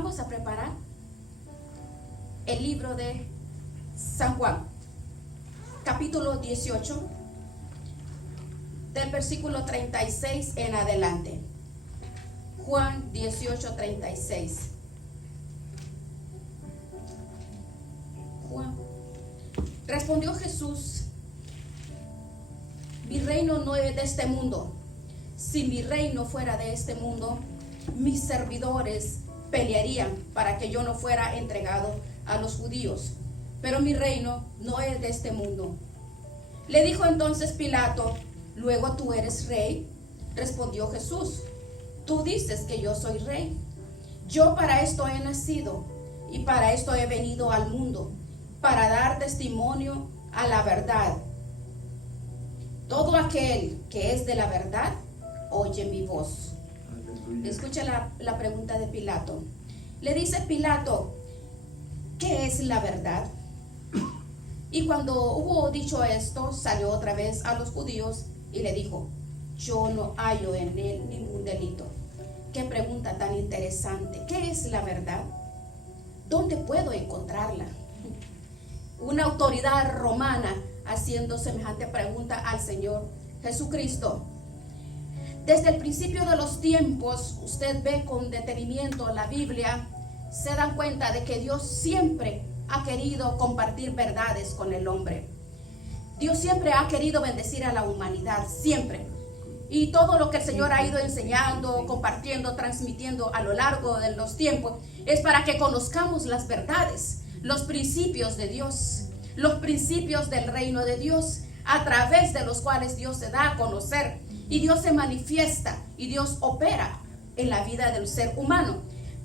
Vamos a preparar el libro de San Juan, capítulo 18, del versículo 36 en adelante. Juan 18, 36. Juan. Respondió Jesús: mi reino no es de este mundo. Si mi reino fuera de este mundo, mis servidores pelearían para que yo no fuera entregado a los judíos. Pero mi reino no es de este mundo. Le dijo entonces Pilato: ¿luego tú eres rey? Respondió Jesús: tú dices que yo soy rey. Yo para esto he nacido y para esto he venido al mundo, para dar testimonio a la verdad. Todo aquel que es de la verdad oye mi voz. Escucha la pregunta de Pilato. Le dice Pilato: ¿qué es la verdad? Y cuando hubo dicho esto, salió otra vez a los judíos y le dijo: yo no hallo en él ningún delito. Qué pregunta tan interesante. ¿Qué es la verdad? ¿Dónde puedo encontrarla? Una autoridad romana haciendo semejante pregunta al Señor Jesucristo. Desde el principio de los tiempos, usted ve con detenimiento la Biblia, se dan cuenta de que Dios siempre ha querido compartir verdades con el hombre. Dios siempre ha querido bendecir a la humanidad, siempre. Y todo lo que el Señor ha ido enseñando, compartiendo, transmitiendo a lo largo de los tiempos es para que conozcamos las verdades, los principios de Dios, los principios del reino de Dios, a través de los cuales Dios se da a conocer y Dios se manifiesta y Dios opera en la vida del ser humano.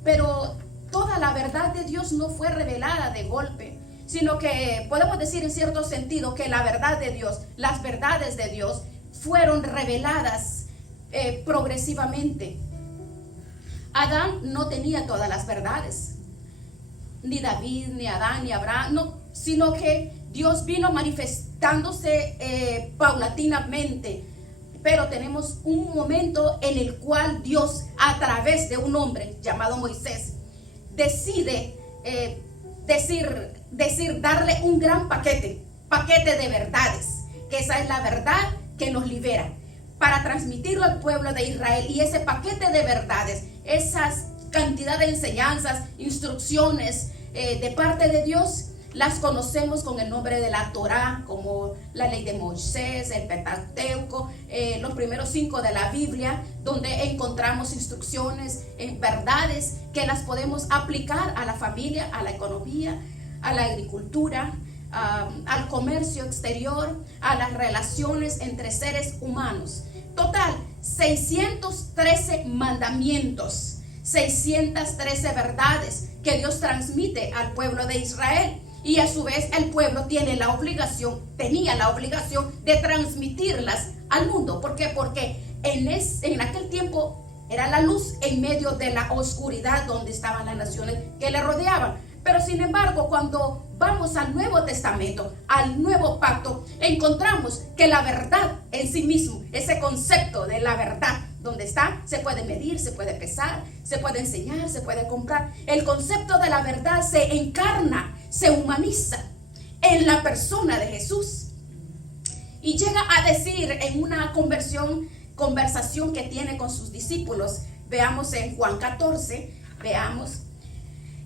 Pero toda la verdad de Dios no fue revelada de golpe, sino que podemos decir en cierto sentido que la verdad de Dios, las verdades de Dios fueron reveladas progresivamente. Adán no tenía todas las verdades, ni David, ni Adán, ni Abraham, no, sino que Dios vino manifestándose paulatinamente. Pero tenemos un momento en el cual Dios, a través de un hombre llamado Moisés, decide darle un gran paquete de verdades, que esa es la verdad que nos libera, para transmitirlo al pueblo de Israel. Y ese paquete de verdades, esas cantidad de enseñanzas, instrucciones de parte de Dios, las conocemos con el nombre de la Torá, como la ley de Moisés, el Pentateuco, los primeros 5 de la Biblia, donde encontramos instrucciones, verdades que las podemos aplicar a la familia, a la economía, a la agricultura, al comercio exterior, a las relaciones entre seres humanos. Total, 613 mandamientos, 613 verdades que Dios transmite al pueblo de Israel. Y a su vez el pueblo tenía la obligación de transmitirlas al mundo. ¿Por qué? Porque en aquel tiempo era la luz en medio de la oscuridad donde estaban las naciones que le rodeaban. Pero sin embargo, cuando vamos al Nuevo Testamento, al Nuevo Pacto, encontramos que la verdad en sí mismo, ese concepto de la verdad, donde está, se puede medir, se puede pesar, se puede enseñar, se puede comprar. El concepto de la verdad se encarna, se humaniza en la persona de Jesús. Y llega a decir en una conversación que tiene con sus discípulos. Veamos en Juan 14, veamos.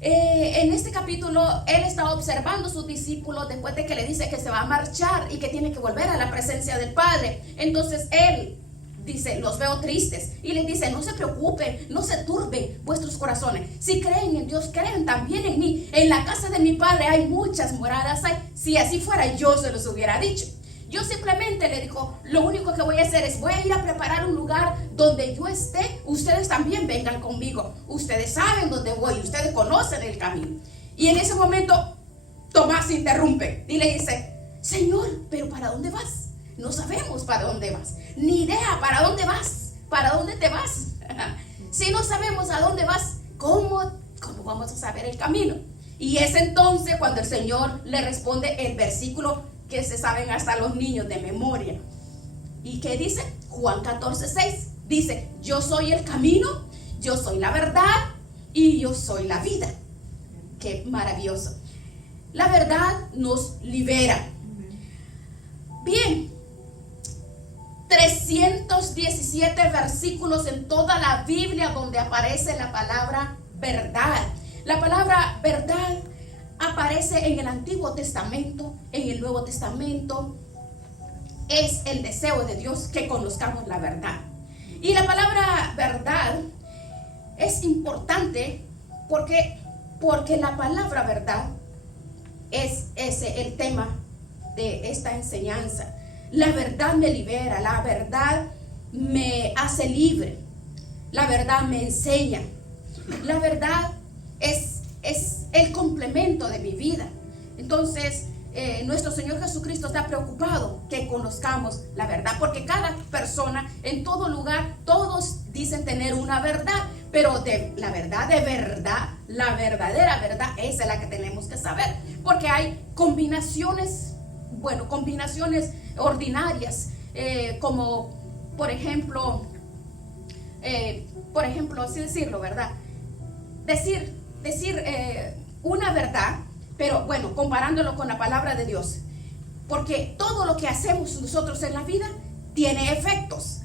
En este capítulo, él está observando a sus discípulos después de que le dice que se va a marchar y que tiene que volver a la presencia del Padre. Entonces él dice: los veo tristes, y les dice: no se preocupen, no se turben vuestros corazones. Si creen en Dios, creen también en mí. En la casa de mi Padre hay muchas moradas. Si así fuera, yo se los hubiera dicho. Yo simplemente le dijo: lo único que voy a hacer es voy a ir a preparar un lugar donde yo esté. Ustedes también vengan conmigo. Ustedes saben dónde voy, ustedes conocen el camino. Y en ese momento Tomás interrumpe y le dice: Señor, ¿pero para dónde vas? No sabemos para dónde vas, ni idea para dónde vas, para dónde te vas. Si no sabemos a dónde vas, ¿cómo vamos a saber el camino? Y es entonces cuando el Señor le responde el versículo que se saben hasta los niños de memoria. ¿Y qué dice? Juan 14:6 dice: yo soy el camino, yo soy la verdad y yo soy la vida. Qué maravilloso. La verdad nos libera. Bien, 317 versículos en toda la Biblia donde aparece la palabra verdad. La palabra verdad aparece en el Antiguo Testamento, en el Nuevo Testamento. Es el deseo de Dios que conozcamos la verdad. Y la palabra verdad es importante porque la palabra verdad es ese el tema de esta enseñanza. La verdad me libera, la verdad me hace libre, la verdad me enseña. La verdad es el complemento de mi vida. Entonces, nuestro Señor Jesucristo está preocupado que conozcamos la verdad, porque cada persona, en todo lugar, todos dicen tener una verdad, pero la verdad de verdad, la verdadera verdad, esa es la que tenemos que saber, porque hay combinaciones ordinarias, como por ejemplo, así decirlo, ¿verdad? Decir una verdad, pero bueno, comparándolo con la palabra de Dios, porque todo lo que hacemos nosotros en la vida tiene efectos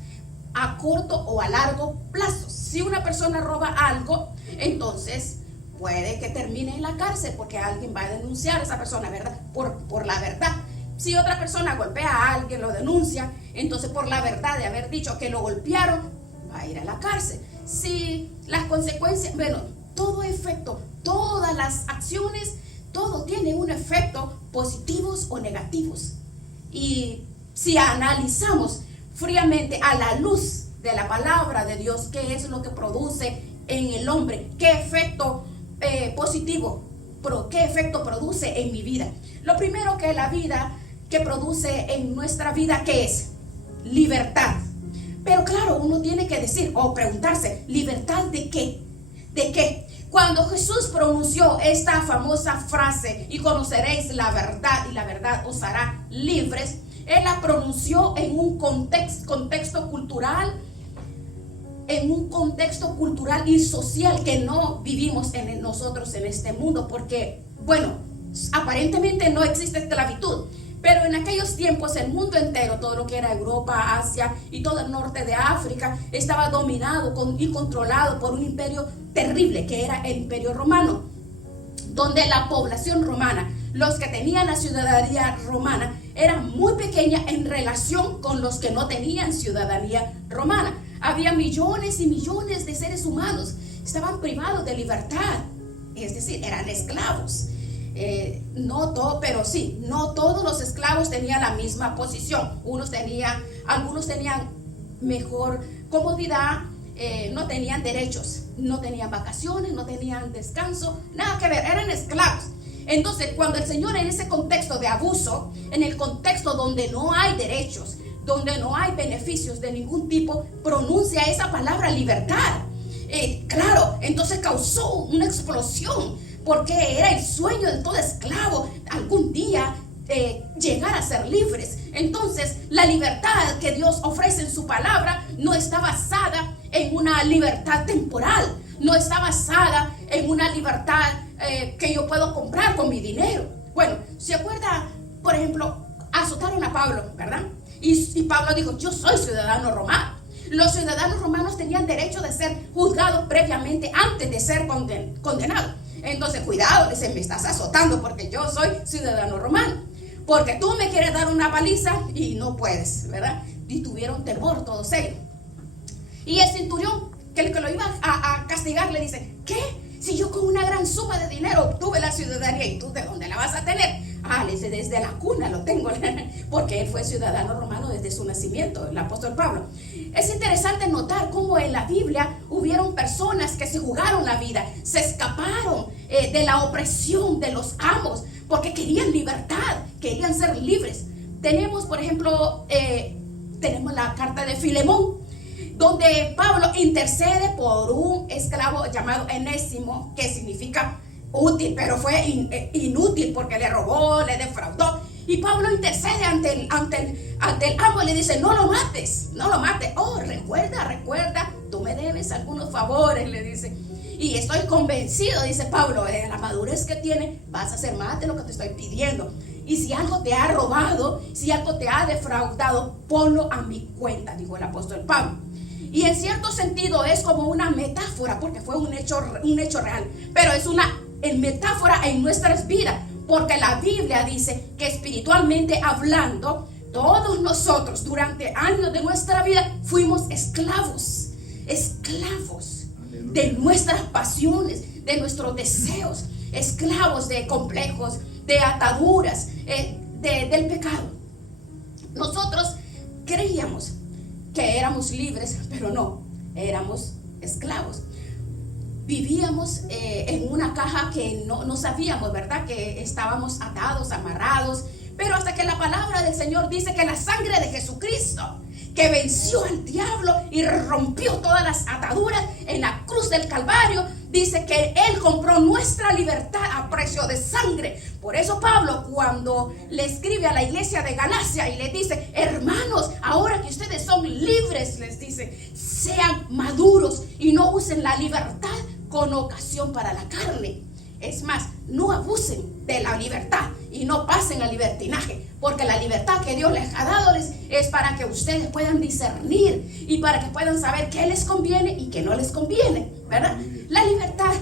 a corto o a largo plazo. Si una persona roba algo, entonces puede que termine en la cárcel, porque alguien va a denunciar a esa persona, ¿verdad? Por la verdad. Si otra persona golpea a alguien, lo denuncia, entonces por la verdad de haber dicho que lo golpearon, va a ir a la cárcel. Si las consecuencias, bueno, todo efecto, todas las acciones, todo tiene un efecto positivos o negativos. Y si analizamos fríamente a la luz de la palabra de Dios, qué es lo que produce en el hombre, qué efecto positivo, qué efecto produce en mi vida. Lo primero que la vida que produce en nuestra vida, ¿qué es? Libertad. Pero claro, uno tiene que decir o preguntarse, ¿libertad de qué? ¿De qué? Cuando Jesús pronunció esta famosa frase, y conoceréis la verdad y la verdad os hará libres, Él la pronunció en un contexto cultural, y social que no vivimos nosotros en este mundo, porque, bueno, aparentemente no existe esclavitud, pero en aquellos tiempos el mundo entero, todo lo que era Europa, Asia y todo el norte de África, estaba dominado y controlado por un imperio terrible que era el Imperio Romano, donde la población romana, los que tenían la ciudadanía romana, era muy pequeña en relación con los que no tenían ciudadanía romana. Había millones y millones de seres humanos, estaban privados de libertad, es decir, eran esclavos. No todos los esclavos tenían la misma posición. Algunos tenían mejor comodidad, no tenían derechos, no tenían vacaciones, no tenían descanso, nada que ver, eran esclavos. Entonces, cuando el Señor, en ese contexto de abuso, en el contexto donde no hay derechos, donde no hay beneficios de ningún tipo, pronuncia esa palabra libertad, claro, entonces causó una explosión, porque era el sueño de todo esclavo algún día llegar a ser libres. Entonces, la libertad que Dios ofrece en su palabra no está basada en una libertad temporal, no está basada en una libertad que yo puedo comprar con mi dinero. Bueno, ¿se acuerda? Por ejemplo, azotaron a Pablo, ¿verdad? Y Pablo dijo, yo soy ciudadano romano. Los ciudadanos romanos tenían derecho de ser juzgados previamente antes de ser condenados. Entonces, cuidado, dice, me estás azotando porque yo soy ciudadano romano. Porque tú me quieres dar una paliza y no puedes, ¿verdad? Y tuvieron temor todos ellos. Y el centurión, que el que lo iba a castigar, le dice, ¿qué? Si yo con una gran suma de dinero obtuve la ciudadanía, ¿y tú de dónde la vas a tener? Le dice, desde la cuna lo tengo, porque él fue ciudadano romano desde su nacimiento, el apóstol Pablo. Es interesante notar cómo en la Biblia hubieron personas que se jugaron la vida, se escaparon de la opresión de los amos, porque querían libertad, querían ser libres. Tenemos, por ejemplo, tenemos la carta de Filemón, donde Pablo intercede por un esclavo llamado Onésimo, que significa útil, pero fue inútil porque le robó, le defraudó. Y Pablo intercede ante el amo y le dice, no lo mates. Oh, recuerda, tú me debes algunos favores, le dice. y estoy convencido, dice Pablo, de la madurez que tiene, vas a hacer más de lo que te estoy pidiendo. Y si algo te ha robado, si algo te ha defraudado, ponlo a mi cuenta, dijo el apóstol Pablo. Y en cierto sentido es como una metáfora, porque fue un hecho real, pero es una metáfora en nuestras vidas, porque la Biblia dice que espiritualmente hablando, todos nosotros durante años de nuestra vida fuimos esclavos de nuestras pasiones, de nuestros deseos, esclavos de complejos, de ataduras, del pecado. Nosotros creíamos que éramos libres, pero no, éramos esclavos. Vivíamos en una caja que no sabíamos, ¿verdad? Que estábamos atados, amarrados. Pero hasta que la palabra del Señor dice que la sangre de Jesucristo, que venció al diablo y rompió todas las ataduras en la cruz del Calvario, dice que Él compró nuestra libertad a precio de sangre. Por eso Pablo, cuando le escribe a la iglesia de Galacia y le dice: hermanos, ahora que ustedes son libres, les dice, sean maduros y no usen la libertad con ocasión para la carne. Es más, no abusen de la libertad y no pasen al libertinaje, porque la libertad que Dios les ha dado es para que ustedes puedan discernir y para que puedan saber qué les conviene y qué no les conviene, ¿verdad? La libertad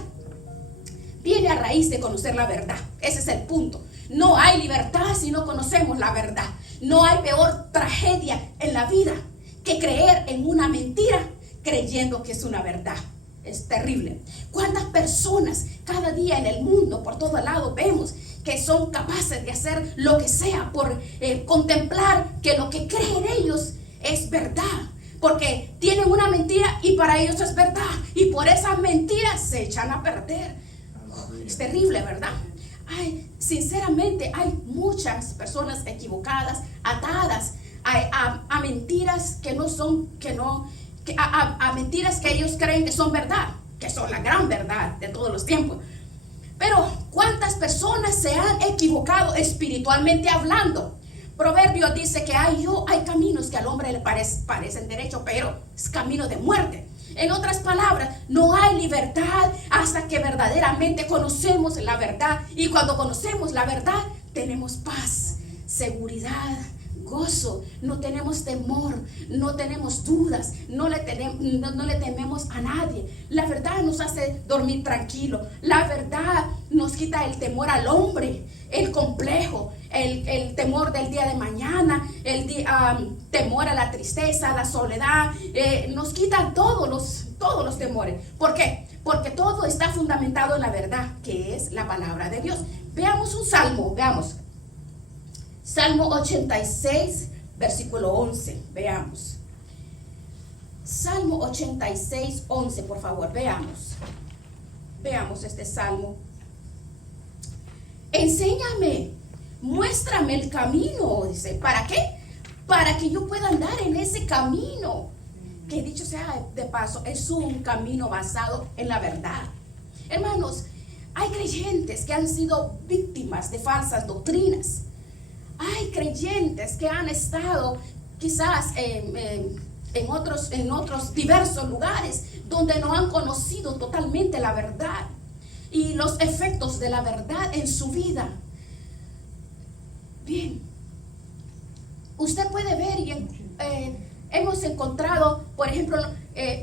viene a raíz de conocer la verdad. Ese es el punto. No hay libertad si no conocemos la verdad. No hay peor tragedia en la vida que creer en una mentira creyendo que es una verdad. Es terrible. ¿Cuántas personas cada día en el mundo, por todo lado, vemos que son capaces de hacer lo que sea por contemplar que lo que creen ellos es verdad? Porque tienen una mentira y para ellos es verdad, y por esas mentiras se echan a perder. Es terrible, ¿verdad? Sinceramente hay muchas personas equivocadas, atadas a mentiras que no son, a mentiras que ellos creen que son verdad, que son la gran verdad de todos los tiempos. Pero ¿cuántas personas se han equivocado espiritualmente hablando? Proverbios dice que hay caminos que al hombre le parecen derechos, pero es camino de muerte. En otras palabras, no hay libertad hasta que verdaderamente conocemos la verdad. Y cuando conocemos la verdad, tenemos paz, seguridad, gozo, no tenemos temor, no tenemos dudas, no le tememos a nadie. La verdad nos hace dormir tranquilo. La verdad nos quita el temor al hombre, el complejo, el temor del día de mañana, el temor a la tristeza, a la soledad. Nos quita todos los temores. ¿Por qué? Porque todo está fundamentado en la verdad, que es la palabra de Dios. Veamos un salmo, veamos. Salmo 86, versículo 11, veamos. Salmo 86, 11, por favor, veamos. Veamos este salmo. Enséñame, muéstrame el camino, dice. ¿Para qué? Para que yo pueda andar en ese camino. Que dicho sea de paso, es un camino basado en la verdad. Hermanos, hay creyentes que han sido víctimas de falsas doctrinas. Hay creyentes que han estado quizás en otros diversos lugares donde no han conocido totalmente la verdad y los efectos de la verdad en su vida. Bien, usted puede ver y hemos encontrado, por ejemplo,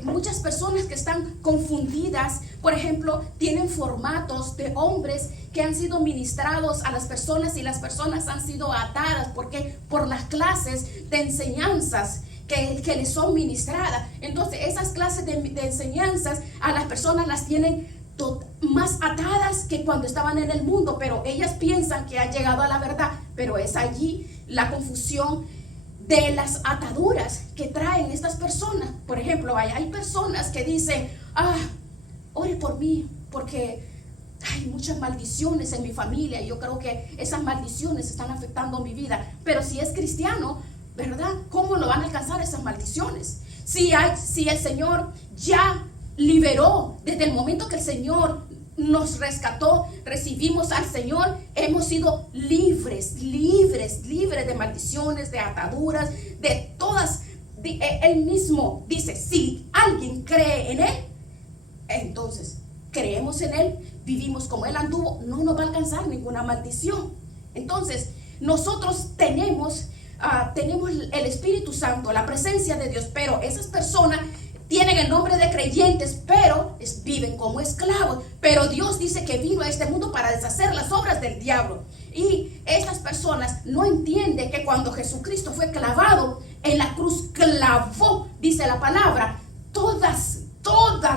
muchas personas que están confundidas. Por ejemplo, tienen formatos de hombres que han sido ministrados a las personas y las personas han sido atadas porque por las clases de enseñanzas que les son ministradas. Entonces esas clases de enseñanzas a las personas las tienen más atadas que cuando estaban en el mundo, pero ellas piensan que han llegado a la verdad, pero es allí la confusión de las ataduras que traen estas personas. Por ejemplo, hay personas que dicen: ore por mí porque hay muchas maldiciones en mi familia y yo creo que esas maldiciones están afectando mi vida. Pero si es cristiano, ¿verdad? ¿Cómo lo van a alcanzar esas maldiciones? Si el Señor ya liberó, desde el momento que el Señor nos rescató, recibimos al Señor, hemos sido libres de maldiciones, de ataduras, de todas. Él mismo dice: si alguien cree en Él, entonces creemos en Él, vivimos como Él anduvo, no nos va a alcanzar ninguna maldición. Entonces, nosotros tenemos el Espíritu Santo, la presencia de Dios, pero esas personas tienen el nombre de creyentes, pero viven como esclavos. Pero Dios dice que vino a este mundo para deshacer las obras del diablo. Y estas personas no entienden que cuando Jesucristo fue clavado en la cruz, clavó, dice la palabra, todas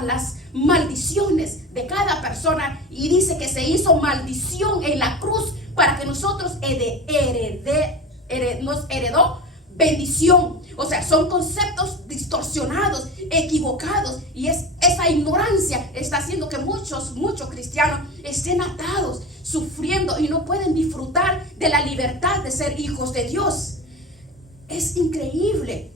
las maldiciones de cada persona, y dice que se hizo maldición en la cruz para que nosotros nos heredó bendición. O sea, son conceptos distorsionados, equivocados, y esa ignorancia está haciendo que muchos cristianos estén atados, sufriendo y no pueden disfrutar de la libertad de ser hijos de Dios. Es increíble.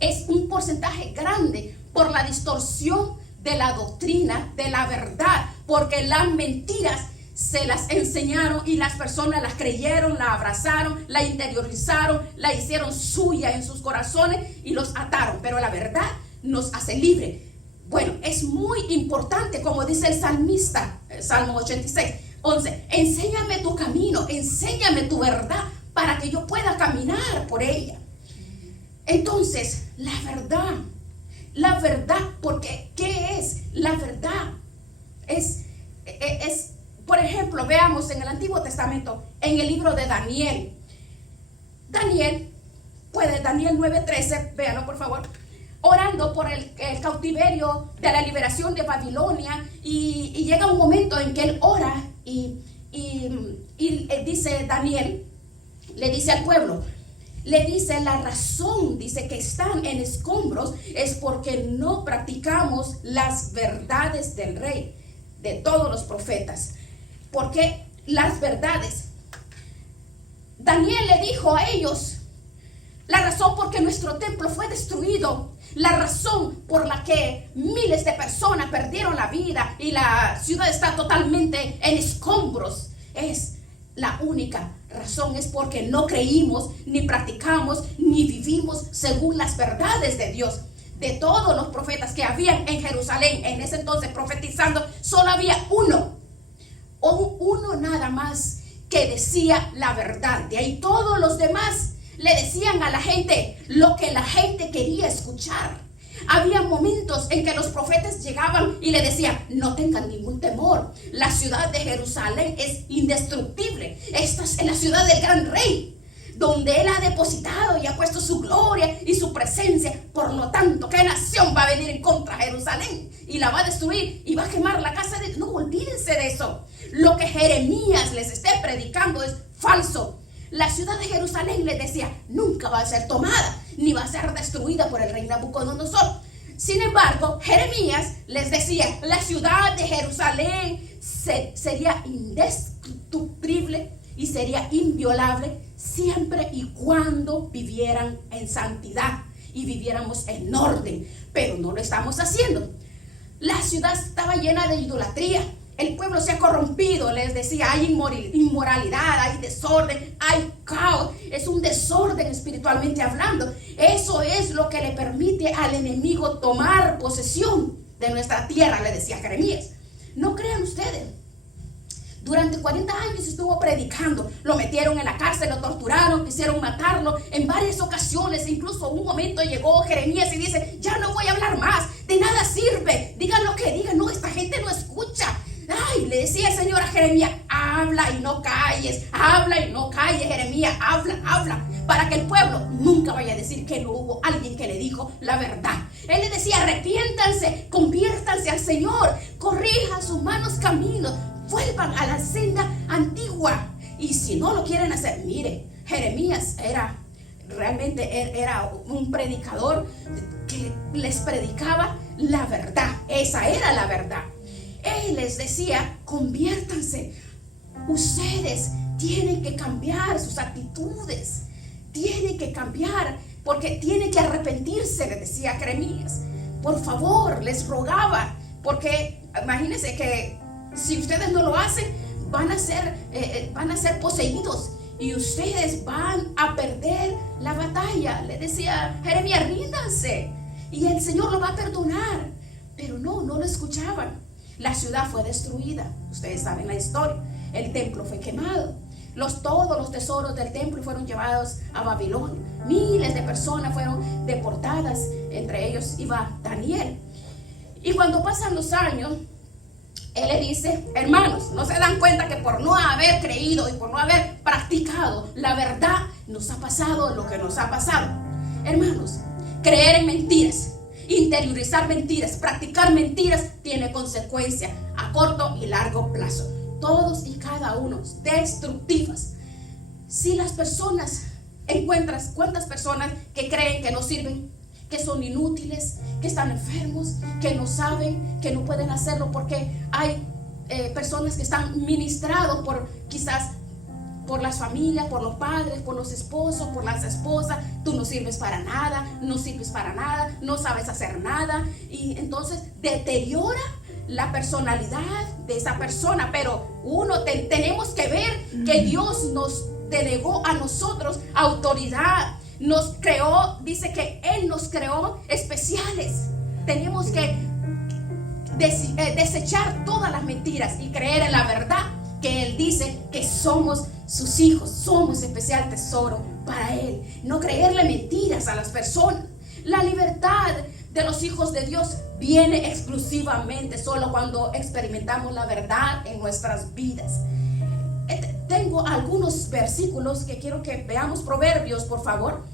Es un porcentaje grande por la distorsión de la doctrina, de la verdad, porque las mentiras se las enseñaron y las personas las creyeron, la abrazaron, la interiorizaron, la hicieron suya en sus corazones y los ataron. Pero la verdad nos hace libre. Bueno, es muy importante, como dice el salmista, Salmo 86:11, enséñame tu camino, enséñame tu verdad para que yo pueda caminar por ella. Entonces, la verdad, porque ¿qué es la verdad? Es por ejemplo, veamos en el Antiguo Testamento, en el libro de Daniel. Daniel 9:13, véanlo por favor, orando por el cautiverio de la liberación de Babilonia, y llega un momento en que él ora y dice Daniel, le dice al pueblo, le dice la razón, dice que están en escombros es porque no practicamos las verdades del rey, de todos los profetas. Porque las verdades, Daniel le dijo a ellos, la razón por que nuestro templo fue destruido, la razón por la que miles de personas perdieron la vida y la ciudad está totalmente en escombros, es la única razón, es porque no creímos, ni practicamos, ni vivimos según las verdades de Dios. De todos los profetas que habían en Jerusalén en ese entonces profetizando, solo había uno nada más que decía la verdad. De ahí todos los demás le decían a la gente lo que la gente quería escuchar. Había momentos en que los profetas llegaban y le decían, no tengan ningún temor, la ciudad de Jerusalén es indestructible, esta es la ciudad del gran rey, donde él ha depositado y ha puesto su gloria y su presencia. Por lo tanto, ¿qué nación va a venir en contra de Jerusalén y la va a destruir y va a quemar la casa de Dios? No, olvídense de eso. Lo que Jeremías les esté predicando es falso. La ciudad de Jerusalén, les decía, nunca va a ser tomada ni va a ser destruida por el rey Nabucodonosor. Sin embargo, Jeremías les decía, la ciudad de Jerusalén sería indestructible y sería inviolable siempre y cuando vivieran en santidad y viviéramos en orden. Pero no lo estamos haciendo. La ciudad estaba llena de idolatría. El pueblo se ha corrompido, les decía, hay inmoralidad, hay desorden, hay caos, es un desorden espiritualmente hablando. Eso es lo que le permite al enemigo tomar posesión de nuestra tierra, le decía Jeremías. No crean ustedes. Durante 40 años estuvo predicando, lo metieron en la cárcel, lo torturaron, quisieron matarlo en varias ocasiones. Incluso un momento llegó Jeremías y dice, ya no voy a hablar más, de nada sirve, digan lo que digan, no, esta gente no escucha. Ay, le decía el Señor a Jeremías, habla y no calles, Jeremías, habla, para que el pueblo nunca vaya a decir que no hubo alguien que le dijo la verdad. Él le decía, arrepiéntanse, conviértanse al Señor, corrijan sus malos caminos, vuelvan a la senda antigua. Y si no lo quieren hacer, mire, Jeremías era un predicador que les predicaba la verdad. Esa era la verdad. Él les decía, conviértanse. Ustedes tienen que cambiar sus actitudes. Tienen que cambiar porque tienen que arrepentirse, les decía Jeremías. Por favor, les rogaba. Porque imagínense que si ustedes no lo hacen, van a ser poseídos y ustedes van a perder la batalla. Le decía Jeremías, ríndanse y el Señor lo va a perdonar. Pero no lo escuchaban. La ciudad fue destruida. Ustedes saben la historia. El templo fue quemado. Todos los tesoros del templo fueron llevados a Babilonia. Miles de personas fueron deportadas. Entre ellos iba Daniel. Y cuando pasan los años, él le dice: hermanos, ¿no se dan cuenta que por no haber creído y por no haber practicado la verdad, nos ha pasado lo que nos ha pasado? Hermanos, creer en mentiras, interiorizar mentiras, practicar mentiras tiene consecuencias a corto y largo plazo. Todos y cada uno destructivas. Si las personas encuentras, ¿cuántas personas que creen que no sirven, que son inútiles, que están enfermos, que no saben, que no pueden hacerlo porque hay personas que están ministrados quizás por las familias, por los padres, por los esposos, por las esposas? Tú no sirves para nada, no sirves para nada, no sabes hacer nada, y entonces deteriora la personalidad de esa persona. Pero tenemos que ver que Dios nos delegó a nosotros autoridad, nos creó, dice que Él nos creó especiales. Tenemos que desechar todas las mentiras y creer en la verdad, que Él dice que somos sus hijos, somos especial tesoro para Él. No creerle mentiras a las personas. La libertad de los hijos de Dios viene exclusivamente solo cuando experimentamos la verdad en nuestras vidas. Tengo algunos versículos que quiero que veamos. Proverbios, por favor.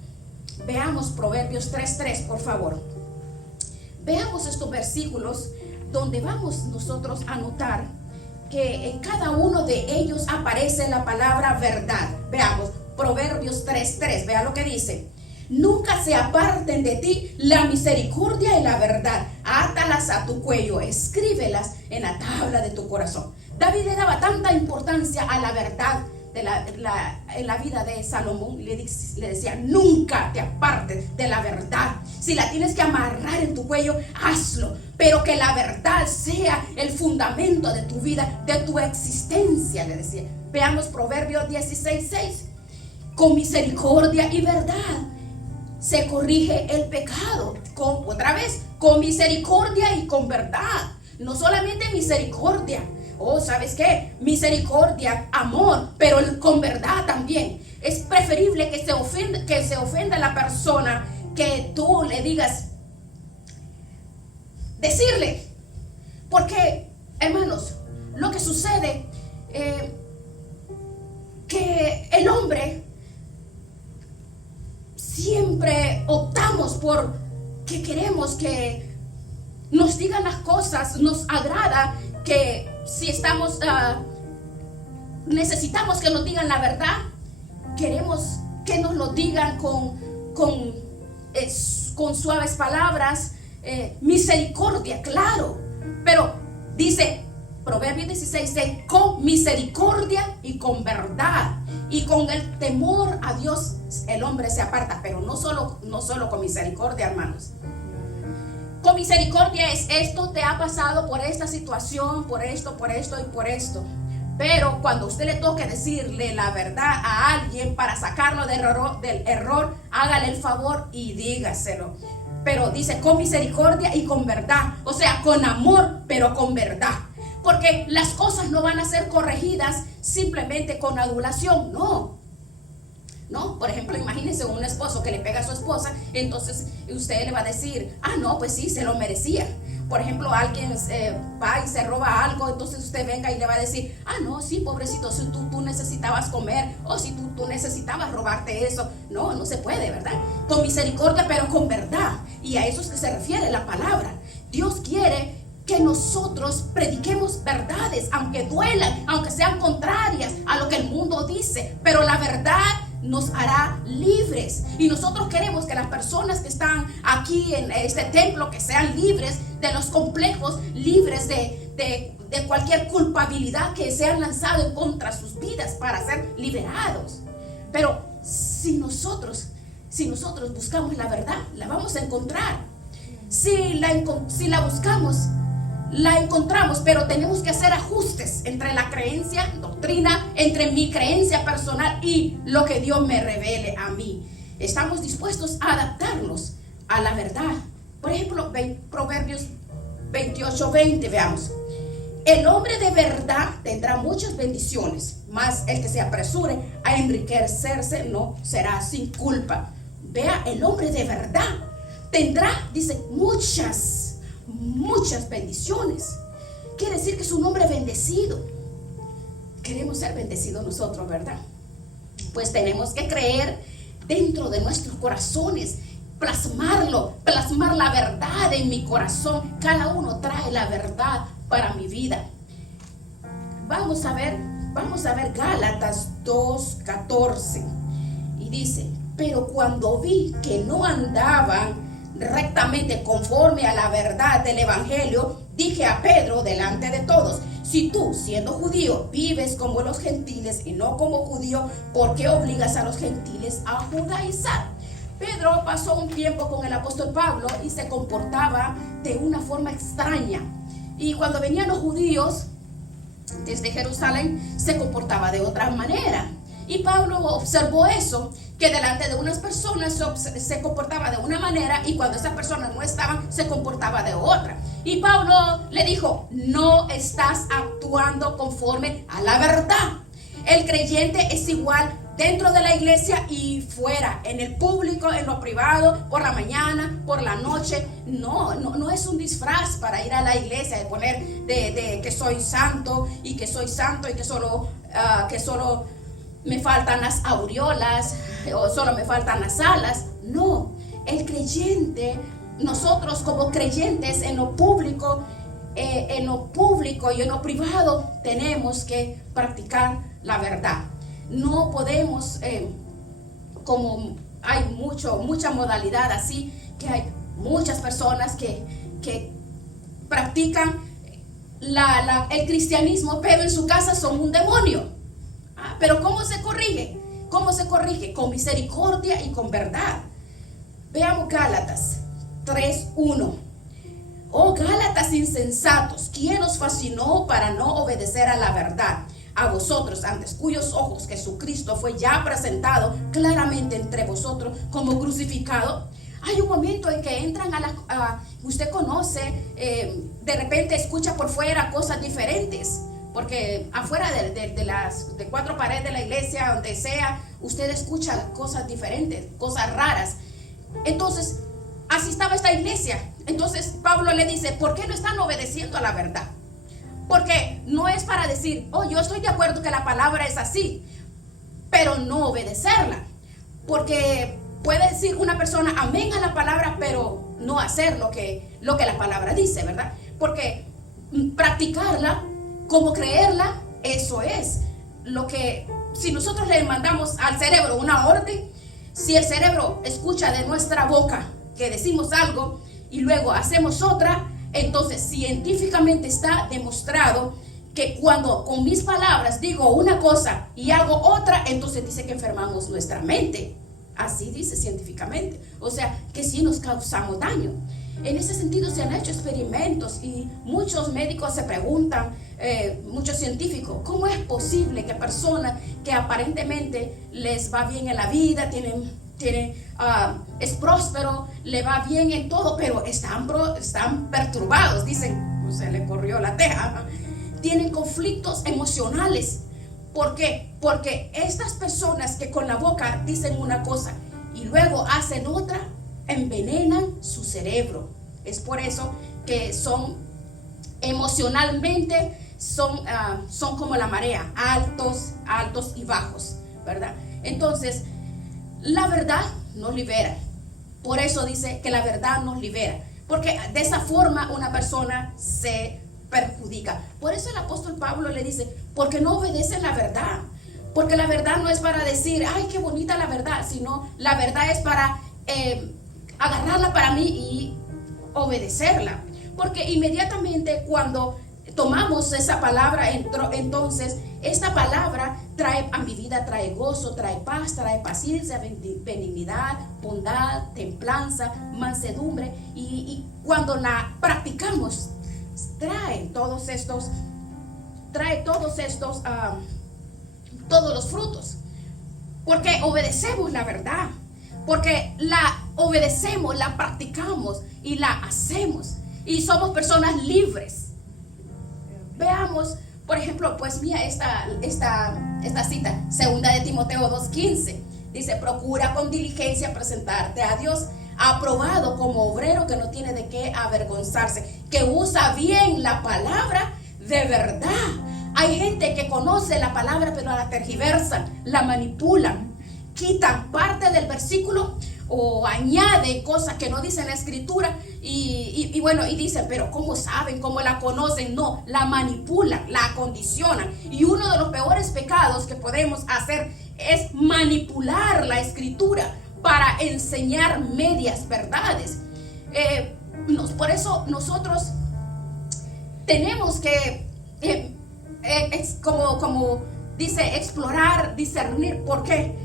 Veamos Proverbios 3:3, por favor. Veamos estos versículos donde vamos nosotros a notar que en cada uno de ellos aparece la palabra verdad. Veamos Proverbios 3:3. Vea lo que dice: nunca se aparten de ti la misericordia y la verdad, átalas a tu cuello, escríbelas en la tabla de tu corazón. David le daba tanta importancia a la verdad en la vida de Salomón. Le decía: nunca te apartes de la verdad. Si la tienes que amarrar en tu cuello, hazlo, pero que la verdad sea el fundamento de tu vida, de tu existencia, le decía. Veamos Proverbios 16:6. Con misericordia y verdad se corrige el pecado. Otra vez, con misericordia y con verdad. No solamente misericordia. ¿Sabes qué? Misericordia, amor, pero con verdad también. Es preferible que se ofenda a la persona, que tú le digas, decirle. Porque, hermanos, lo que sucede, que el hombre siempre optamos por que queremos que nos digan las cosas. Nos agrada que si estamos necesitamos que nos digan la verdad, queremos que nos lo digan con suaves palabras, misericordia, claro, pero dice Proverbios 16:6, con misericordia y con verdad, y con el temor a Dios el hombre se aparta. Pero no solo con misericordia, hermanos. Con misericordia es: esto te ha pasado por esta situación, por esto y por esto. Pero cuando usted le toque decirle la verdad a alguien para sacarlo del error, hágale el favor y dígaselo. Pero dice con misericordia y con verdad, o sea, con amor, pero con verdad. Porque las cosas no van a ser corregidas simplemente con adulación, no. Por ejemplo, imagínense un esposo que le pega a su esposa, entonces usted le va a decir: no, pues sí, se lo merecía. Por ejemplo, alguien va y se roba algo, entonces usted venga y le va a decir: no, sí, pobrecito, si tú necesitabas comer, o si tú necesitabas robarte eso. No se puede, ¿verdad? Con misericordia, pero con verdad. Y a eso es que se refiere la palabra. Dios quiere que nosotros prediquemos verdades, aunque duelan, aunque sean contrarias a lo que el mundo dice, pero la verdad nos hará libres. Y nosotros queremos que las personas que están aquí en este templo, que sean libres de los complejos, libres de cualquier culpabilidad que se han lanzado en contra de sus vidas, para ser liberados. Pero si nosotros buscamos la verdad, la vamos a encontrar. Si la buscamos, la encontramos, pero tenemos que hacer ajustes entre la creencia, doctrina, entre mi creencia personal y lo que Dios me revele a mí. Estamos dispuestos a adaptarnos a la verdad. Por ejemplo, Proverbios 28:20, veamos. El hombre de verdad tendrá muchas bendiciones, mas el que se apresure a enriquecerse no será sin culpa. Vea, el hombre de verdad tendrá, dice, muchas bendiciones. Quiere decir que es un hombre bendecido. Queremos ser bendecidos nosotros, ¿verdad? Pues tenemos que creer dentro de nuestros corazones, plasmar la verdad en mi corazón. Cada uno trae la verdad para mi vida. Vamos a ver Gálatas 2:14, y dice: pero cuando vi que no andaban rectamente conforme a la verdad del evangelio, dije a Pedro delante de todos: si tú, siendo judío, vives como los gentiles y no como judío, ¿por qué obligas a los gentiles a judaizar? Pedro pasó un tiempo con el apóstol Pablo y se comportaba de una forma extraña. Y cuando venían los judíos desde Jerusalén, se comportaba de otra manera. Y Pablo observó eso, que delante de unas personas se comportaba de una manera, y cuando esas personas no estaban, se comportaba de otra. Y Pablo le dijo: no estás actuando conforme a la verdad. El creyente es igual dentro de la iglesia y fuera, en el público, en lo privado, por la mañana, por la noche. No es un disfraz para ir a la iglesia, de poner de que soy santo y que soy santo y que solo me faltan las aureolas o solo me faltan las alas. No, el creyente, nosotros como creyentes en lo público y en lo privado, tenemos que practicar la verdad. No podemos, como hay mucha modalidad así, que hay muchas personas que practican el cristianismo, pero en su casa son un demonio. Pero ¿cómo se corrige? ¿Cómo se corrige? Con misericordia y con verdad. Veamos Gálatas 3:1. Oh Gálatas insensatos, ¿quién os fascinó para no obedecer a la verdad? A vosotros, antes cuyos ojos Jesucristo fue ya presentado claramente entre vosotros como crucificado. Hay un momento en que entran usted conoce, de repente escucha por fuera cosas diferentes, porque afuera de las cuatro paredes de la iglesia, donde sea, usted escucha cosas diferentes, cosas raras. Entonces, así estaba esta iglesia. Entonces Pablo le dice: ¿por qué no están obedeciendo a la verdad? Porque no es para decir: oh, yo estoy de acuerdo que la palabra es así, pero no obedecerla. Porque puede decir una persona amén a la palabra, pero no hacer lo que la palabra dice, ¿verdad? Porque practicarla como creerla, eso es lo que, si nosotros le mandamos al cerebro una orden, si el cerebro escucha de nuestra boca que decimos algo y luego hacemos otra, entonces científicamente está demostrado que cuando con mis palabras digo una cosa y hago otra, entonces dice que enfermamos nuestra mente. Así dice científicamente. O sea, que sí nos causamos daño. En ese sentido se han hecho experimentos y muchos médicos se preguntan, muchos científicos, ¿cómo es posible que personas que aparentemente les va bien en la vida, es próspero, le va bien en todo, pero están perturbados? Dicen, se le corrió la teja, tienen conflictos emocionales. ¿Por qué? Porque estas personas que con la boca dicen una cosa y luego hacen otra, envenenan su cerebro. Es por eso que son emocionalmente, son como la marea, altos y bajos, ¿verdad? Entonces, la verdad nos libera. Por eso dice que la verdad nos libera, porque de esa forma una persona se perjudica. Por eso el apóstol Pablo le dice: porque no obedecen la verdad. Porque la verdad no es para decir, ay, qué bonita la verdad, sino la verdad es para agarrarla para mí y obedecerla. Porque inmediatamente cuando tomamos esa palabra, entonces esta palabra trae a mi vida, trae gozo, trae paz, trae paciencia, benignidad, bondad, templanza, mansedumbre, y cuando la practicamos trae todos los frutos, porque obedecemos la verdad, porque la obedecemos, la practicamos y la hacemos, y somos personas libres. Veamos leamos, por ejemplo, pues mira esta cita, segunda de Timoteo 2:15. Dice, procura con diligencia presentarte a Dios aprobado como obrero que no tiene de qué avergonzarse, que usa bien la palabra de verdad. Hay gente que conoce la palabra pero la tergiversan, la manipulan, quitan parte del versículo o añade cosas que no dice la escritura y bueno, y dicen, pero ¿cómo saben? ¿Cómo la conocen? No, la manipulan, la acondicionan. Y uno de los peores pecados que podemos hacer es manipular la escritura para enseñar medias verdades. Por eso nosotros tenemos que, como dice, explorar, discernir. ¿Por qué?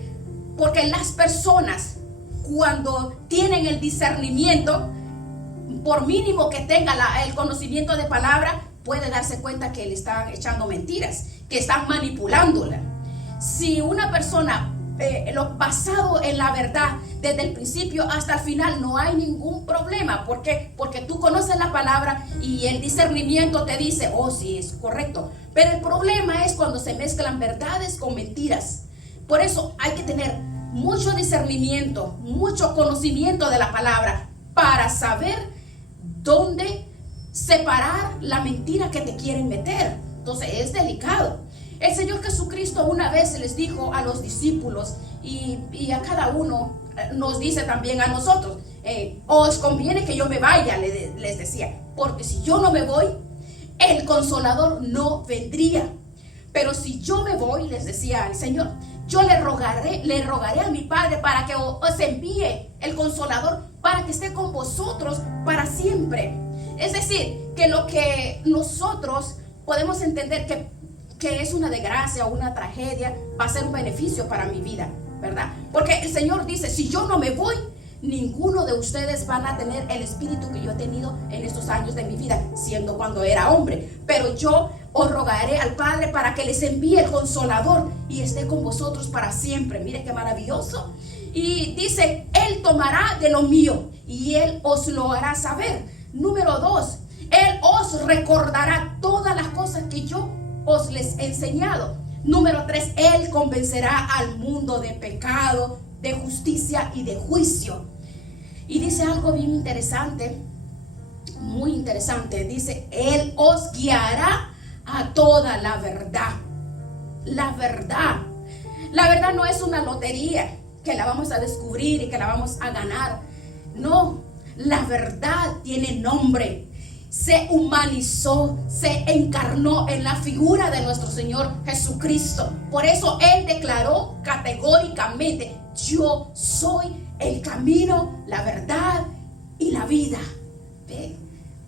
Porque las personas, cuando tienen el discernimiento, por mínimo que tenga el conocimiento de palabra, puede darse cuenta que le están echando mentiras, que están manipulándola. Si una persona, basado en la verdad, desde el principio hasta el final, no hay ningún problema. ¿Por qué? Porque tú conoces la palabra y el discernimiento te dice, oh sí, es correcto. Pero el problema es cuando se mezclan verdades con mentiras. Por eso hay que tener mucho discernimiento, mucho conocimiento de la palabra para saber dónde separar la mentira que te quieren meter. Entonces es delicado. El Señor Jesucristo una vez les dijo a los discípulos y a cada uno nos dice también a nosotros, os conviene que yo me vaya, les decía, porque si yo no me voy, el Consolador no vendría. Pero si yo me voy, les decía al Señor, yo le rogaré a mi Padre para que os envíe el Consolador para que esté con vosotros para siempre. Es decir, que lo que nosotros podemos entender que es una desgracia o una tragedia, va a ser un beneficio para mi vida, ¿verdad? Porque el Señor dice, si yo no me voy, ninguno de ustedes van a tener el espíritu que yo he tenido en estos años de mi vida, siendo cuando era hombre. Pero yo os rogaré al Padre para que les envíe el Consolador y esté con vosotros para siempre. Mire qué maravilloso. Y dice, Él tomará de lo mío y Él os lo hará saber. Número 2, Él os recordará todas las cosas que yo os les he enseñado. Número 3, Él convencerá al mundo de pecado, de justicia y de juicio. Y dice algo bien interesante, muy interesante. Dice, Él os guiará a toda la verdad. La verdad. La verdad no es una lotería que la vamos a descubrir y que la vamos a ganar. No, la verdad tiene nombre. Se humanizó, se encarnó en la figura de nuestro Señor Jesucristo. Por eso Él declaró categóricamente, yo soy el camino, la verdad y la vida. ¿Ve?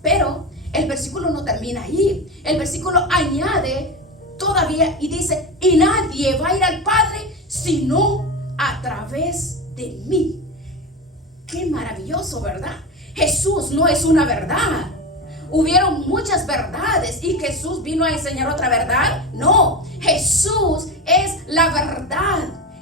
Pero el versículo no termina ahí. El versículo añade todavía y dice, y nadie va a ir al Padre sino a través de mí. Qué maravilloso, ¿verdad? Jesús no es una verdad. Hubieron muchas verdades y Jesús vino a enseñar otra verdad. No, Jesús es la verdad.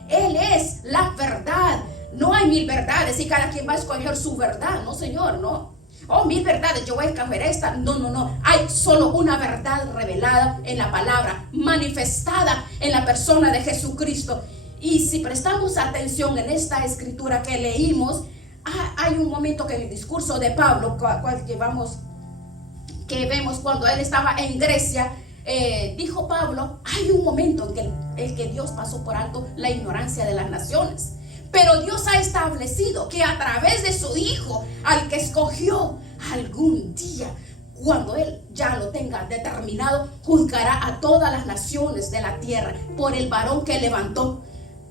Él es la verdad. No hay 1000 verdades y cada quien va a escoger su verdad. No, Señor, no. Oh, 1000 verdades, yo voy a escoger esta. No, no, no. Hay solo una verdad revelada en la palabra, manifestada en la persona de Jesucristo. Y si prestamos atención en esta escritura que leímos, hay un momento que en el discurso de Pablo, que vemos cuando él estaba en Grecia, dijo Pablo, hay un momento en el que Dios pasó por alto la ignorancia de las naciones. Pero Dios ha establecido que a través de su Hijo, al que escogió, algún día, cuando Él ya lo tenga determinado, juzgará a todas las naciones de la tierra por el varón que levantó.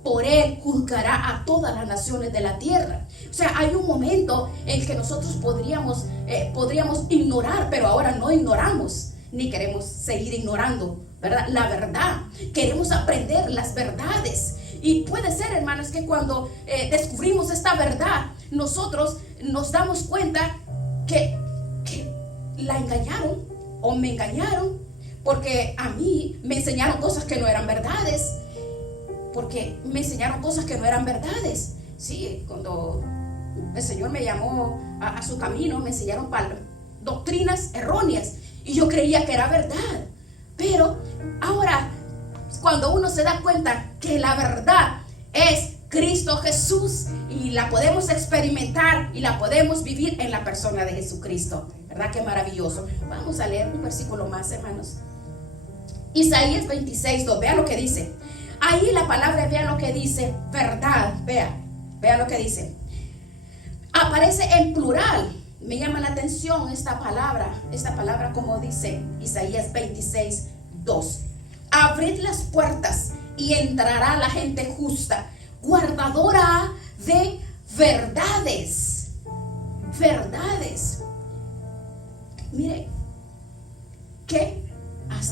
Por Él juzgará a todas las naciones de la tierra. O sea, hay un momento en que nosotros podríamos ignorar, pero ahora no ignoramos, ni queremos seguir ignorando, ¿verdad? La verdad. Queremos aprender las verdades. Y puede ser, hermanos, que cuando descubrimos esta verdad, nosotros nos damos cuenta que la engañaron o me engañaron, porque a mí me enseñaron cosas que no eran verdades. Porque me enseñaron cosas que no eran verdades. Sí, cuando el Señor me llamó a su camino, me enseñaron doctrinas erróneas y yo creía que era verdad. Pero ahora, cuando uno se da cuenta que la verdad es Cristo Jesús y la podemos experimentar y la podemos vivir en la persona de Jesucristo, ¿verdad? Qué maravilloso. Vamos a leer un versículo más, hermanos. Isaías 26:2, vea lo que dice. Ahí la palabra, vea lo que dice, verdad, vea lo que dice. Aparece en plural. Me llama la atención esta palabra como dice Isaías 26:2. Abrid las puertas y entrará la gente justa, guardadora de verdades. Verdades. Mire, ¿qué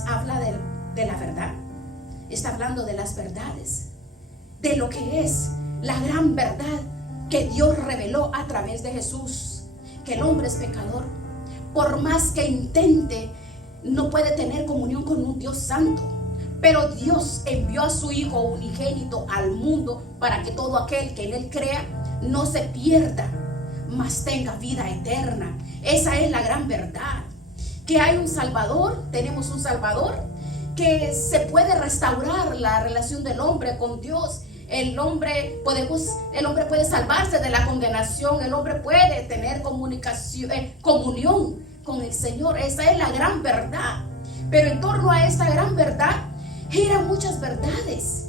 habla de la verdad? Está hablando de las verdades, de lo que es la gran verdad que Dios reveló a través de Jesús, que el hombre es pecador. Por más que intente, no puede tener comunión con un Dios santo. Pero Dios envió a su Hijo unigénito al mundo para que todo aquel que en Él crea no se pierda, mas tenga vida eterna. Esa es la gran verdad. Que hay un Salvador, tenemos un Salvador, que se puede restaurar la relación del hombre con Dios. El hombre puede salvarse de la condenación. El hombre puede tener comunión con el Señor. Esa es la gran verdad. Pero en torno a esta gran verdad giran muchas verdades.